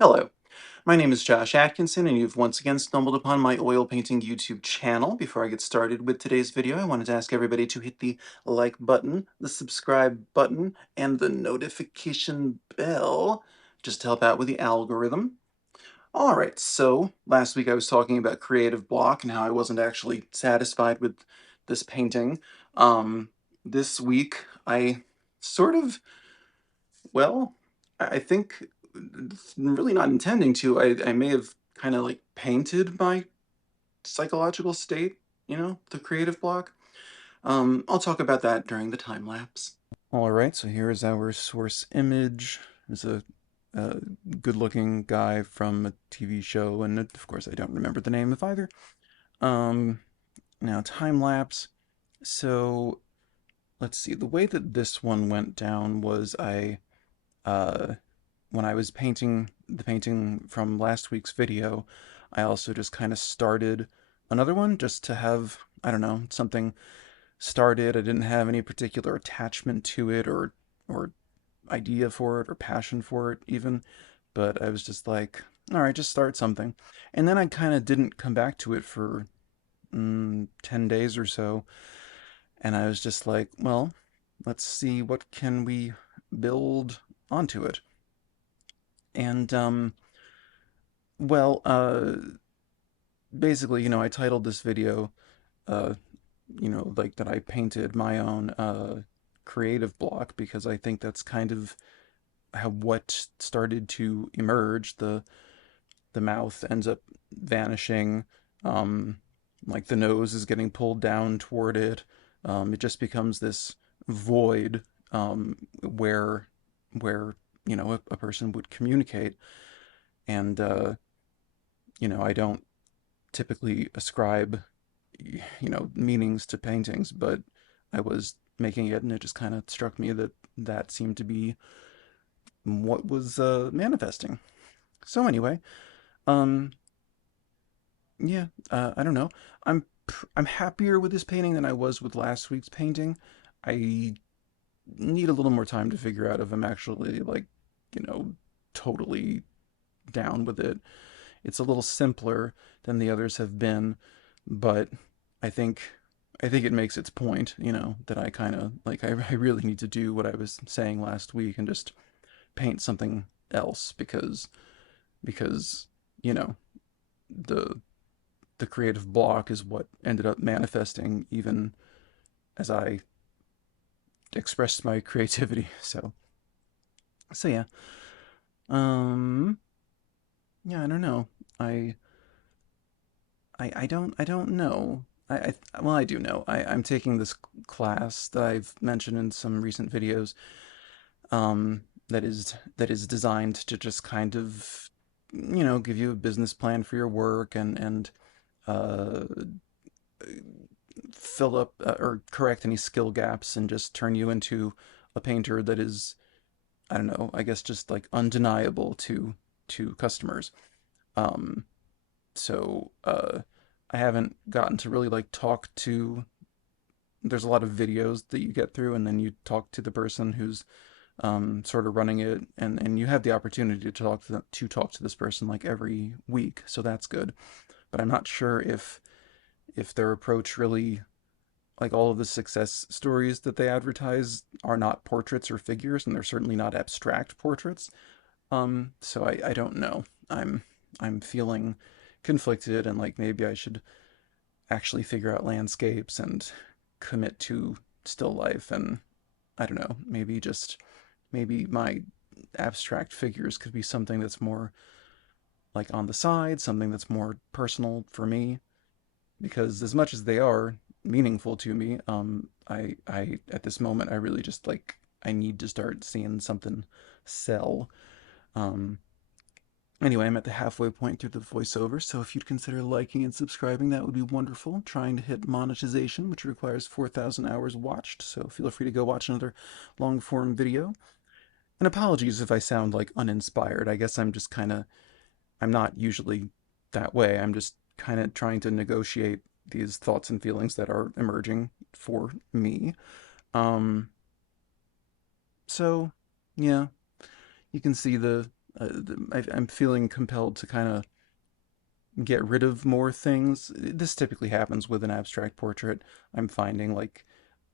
Hello, my name is Josh Atkinson, and you've once again stumbled upon my oil painting YouTube channel. Before I get started with today's video, I wanted to ask everybody to hit the like button, the subscribe button, and the notification bell, just to help out with the algorithm. Alright, so last week I was talking about creative block and how I wasn't actually satisfied with this painting. This week I sort of well, I think really not intending to. I may have kind of like painted my psychological state, the creative block. I'll talk about that during the time lapse. All right, so here is our source image. There's a good-looking guy from a TV show, and of course I don't remember the name of either. Um, Now time lapse. So let's see. The way that this one went down was uh, when I was painting the painting from last week's video, I also just kind of started another one just to have, I don't know, something started. I didn't have any particular attachment to it or idea for it or passion for it even, but I was just like, all right, just start something. And then I kind of didn't come back to it for 10 days or so, and I was just like, well, let's see what can we build onto it. And well, basically, I titled this video, uh, like that I painted my own creative block because I think that's kind of how what started to emerge. The mouth ends up vanishing, um, like the nose is getting pulled down toward it. It just becomes this void where a person would communicate, and I don't typically ascribe, meanings to paintings, but I was making it and it just kind of struck me that that seemed to be what was manifesting. So anyway, um, yeah, I don't know. I'm happier with this painting than I was with last week's painting. I need a little more time to figure out if I'm actually like, you know, totally down with it. It's a little simpler than the others have been, but I think I think it makes its point, that I kind of like I really need to do what I was saying last week and just paint something else because you know the the creative block is what ended up manifesting even as I expressed my creativity. So yeah. Um yeah, I don't know. I I don't know. Well, I do know. I'm taking this class that I've mentioned in some recent videos. That is designed to just kind of, give you a business plan for your work and uh, fill up or correct any skill gaps and just turn you into a painter that is, I don't know, I guess just like undeniable to customers. Um, so I haven't gotten to really like talk to. There's a lot of videos that you get through, and then you talk to the person who's sort of running it, and you have the opportunity to talk to this person like every week, so that's good. But I'm not sure if their approach really, like, all of the success stories that they advertise are not portraits or figures, and they're certainly not abstract portraits. So I don't know. I'm feeling conflicted, and like maybe I should actually figure out landscapes and commit to still life, and I don't know, maybe my abstract figures could be something that's more like on the side, something that's more personal for me, because as much as they are meaningful to me, I at this moment I really just like I need to start seeing something sell. Um, Anyway, I'm at the halfway point through the voiceover, so if you'd consider liking and subscribing, that would be wonderful. I'm trying to hit monetization, which requires 4,000 hours watched, so feel free to go watch another long form video. And apologies if I sound like uninspired. I guess I'm not usually that way. I'm just kind of trying to negotiate these thoughts and feelings that are emerging for me. Um, so, yeah, you can see I'm feeling compelled to kind of get rid of more things. This typically happens with an abstract portrait. I'm finding like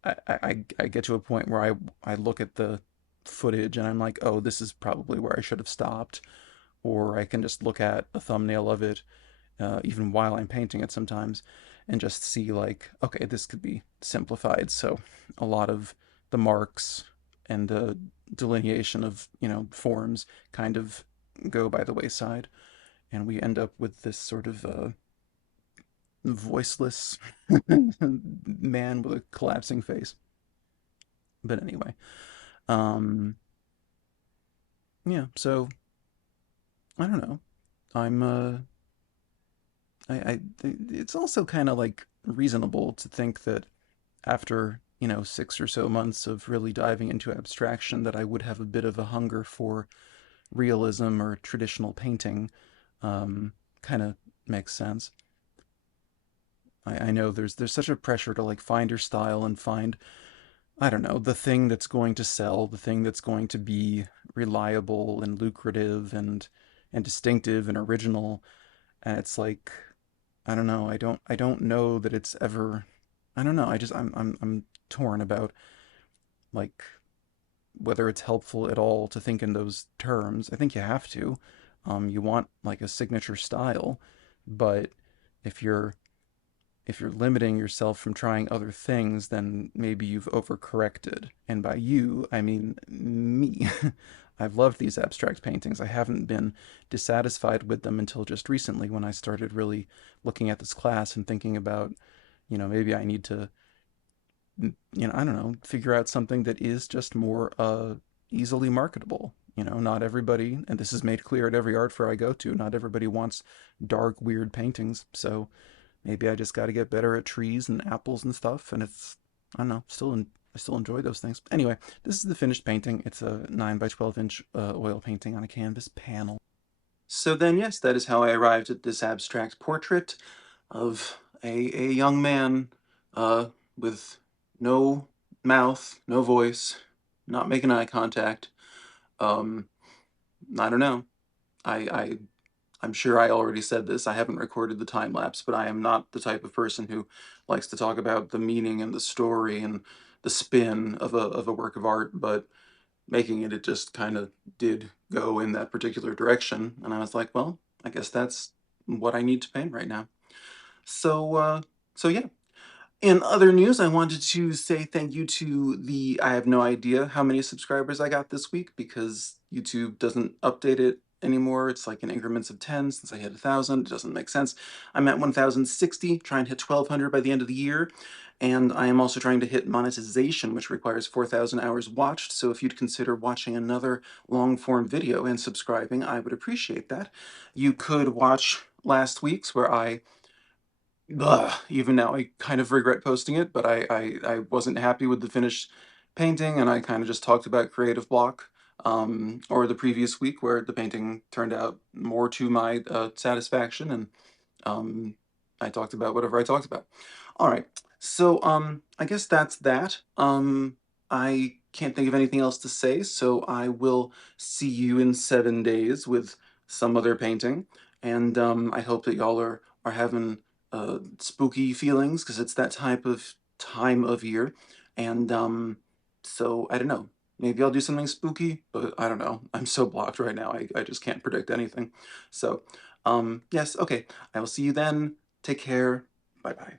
I get to a point where I look at the footage and I'm like, oh, this is probably where I should have stopped. Or I can just look at a thumbnail of it, even while I'm painting it sometimes, and just see like, okay, this could be simplified. So a lot of the marks and the delineation of, forms kind of go by the wayside, and we end up with this sort of voiceless man with a collapsing face. But anyway, um, yeah. So I don't know. I'm I it's also kind of like reasonable to think that after 6 or so months of really diving into abstraction, that I would have a bit of a hunger for realism or traditional painting. Kind of makes sense. I know there's such a pressure to like find your style and find, I don't know, the thing that's going to sell, the thing that's going to be reliable and lucrative and distinctive and original. And it's like, I don't know, I don't know that it's ever, I don't know, I'm torn about like whether it's helpful at all to think in those terms. I think you have to. You want like a signature style, but if you're if you're limiting yourself from trying other things, then maybe you've overcorrected. And by you, I mean me. I've loved these abstract paintings. I haven't been dissatisfied with them until just recently when I started really looking at this class and thinking about, maybe I need to, I don't know, figure out something that is just more easily marketable. Not everybody, and this is made clear at every art fair I go to, not everybody wants dark, weird paintings. So maybe I just got to get better at trees and apples and stuff. And it's, I don't know, I still enjoy those things. Anyway, this is the finished painting. It's a 9 by 12 inch oil painting on a canvas panel. So then, yes, that is how I arrived at this abstract portrait of a young man uh, with no mouth, no voice, not making eye contact. Um, I don't know. I I'm sure I already said this. I haven't recorded the time lapse, but I am not the type of person who likes to talk about the meaning and the story and the spin of a work of art, but making it just kind of did go in that particular direction. And I was like, well, I guess that's what I need to paint right now. So, so yeah. In other news, I wanted to say thank you to I have no idea how many subscribers I got this week because YouTube doesn't update it anymore. It's like in increments of 10 since I hit 1,000. It doesn't make sense. I'm at 1,060, trying to hit 1,200 by the end of the year. And I am also trying to hit monetization, which requires 4,000 hours watched. So if you'd consider watching another long-form video and subscribing, I would appreciate that. You could watch last week's where even now I kind of regret posting it, but I wasn't happy with the finished painting, and I kind of just talked about creative block. Or the previous week where the painting turned out more to my satisfaction, and um, I talked about whatever I talked about. All right, so I guess that's that. I can't think of anything else to say, so I will see you in 7 days with some other painting, and I hope that y'all are having spooky feelings because it's that type of time of year, and so I don't know. Maybe I'll do something spooky, but I don't know. I'm so blocked right now. I just can't predict anything. So, yes, okay. I will see you then. Take care. Bye bye.